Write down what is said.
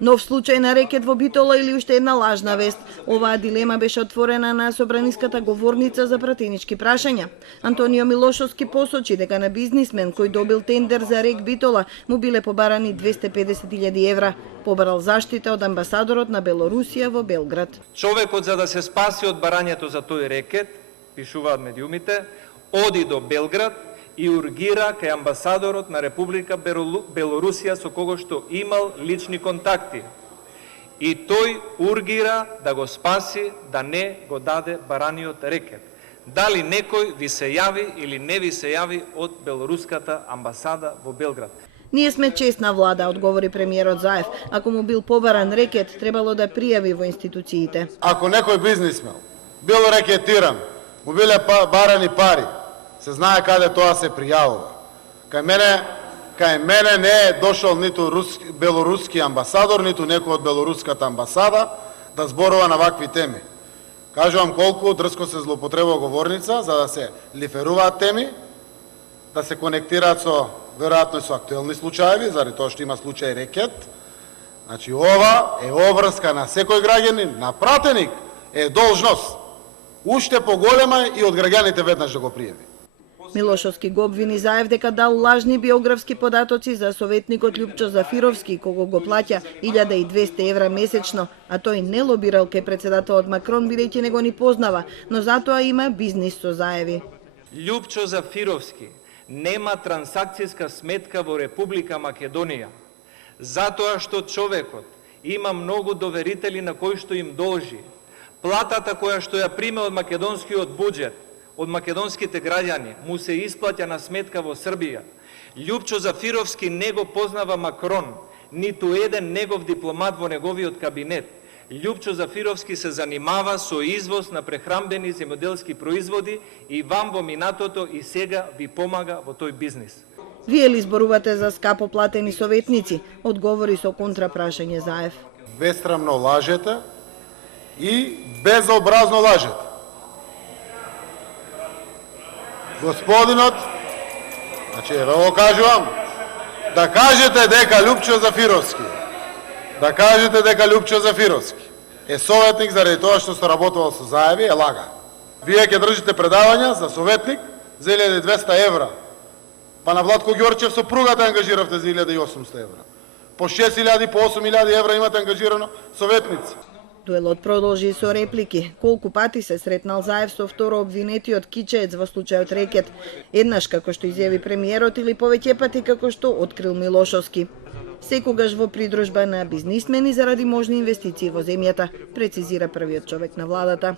Нов случај на рекет во Битола или уште една лажна вест? Оваа дилема беше отворена на собраниската говорница за пратенички прашања. Антонио Милошовски посочи дека на бизнисмен кој добил тендер за рек Битола му биле побарани 250.000 евра. Побарал заштита од амбасадорот на Белорусија во Белград. Човекот, за да се спаси од барањето за тој рекет, пишуваат медиумите, оди до Белград и ургира кај амбасадорот на Република Белорусија со кого што имал лични контакти. И тој ургира да го спаси, да не го даде бараниот рекет. Дали некој ви се јави или не ви се јави од белоруската амбасада во Белград? Ние сме честна влада, одговори премиерот Заев. Ако му бил побаран рекет, требало да пријави во институциите. Ако некој бизнисмен бил рекетиран, му биле барани пари, се знае каде тоа се пријавува. Кај мене не е дошол ниту белоруски амбасадор, ниту некој од белоруската амбасада да зборува на вакви теми. Кажувам колку дрско се злоупотребува говорница за да се лиферуваат теми, да се конектираат со веројатно со актуелни случаеви, заради тоа што има случај рекет. Значи ова е обврска на секој граѓанин, на пратеник е должност уште поголема и од граѓаните веднаш да го пријави. Милошовски го обвини Заев дека дал лажни биографски податоци за советникот Љупчо Зафировски, кого го плаќа 1200 евра месечно, а тој не лобирал кај председателот Макрон бидејќи не го ни познава, но затоа има бизнис со Заеви. Љупчо Зафировски нема трансакцијска сметка во Република Македонија, затоа што човекот има многу доверители на кои што им должи. Платата која што ја приме од македонскиот буџет, од македонските граѓани, му се исплаќа на сметка во Србија. Љупчо Зафировски не го познава Макрон, ниту еден негов дипломат во неговиот кабинет. Љупчо Зафировски се занимава со извоз на прехрамбени земјоделски производи и вам во минатото и сега ви помага во тој бизнис. Вие ли зборувате за скапо платени советници? Одговори со контрапрашање Заев. Бесрамно лажете и безобразно лажете. Господинот, значи еве го кажувам, да кажете дека Љупчо Зафировски е советник заради тоа што соработувал со Заеви, е лага. Вие ќе држите предавања за советник за 1200 евра. Па на Владко Ѓорчев сопругата ангажиравте за 1800 евра. По 6000, по 8000 евра имате ангажирано советници. Дуелот продолжи со реплики. Колку пати се сретнал Заев со второ обвинетиот кичеец во случајот рекет. Еднаш како што изјави премиерот или повеќе пати како што открил Милошовски. Секогаш во придружба на бизнисмени заради можни инвестиции во земјата, прецизира првиот човек на владата.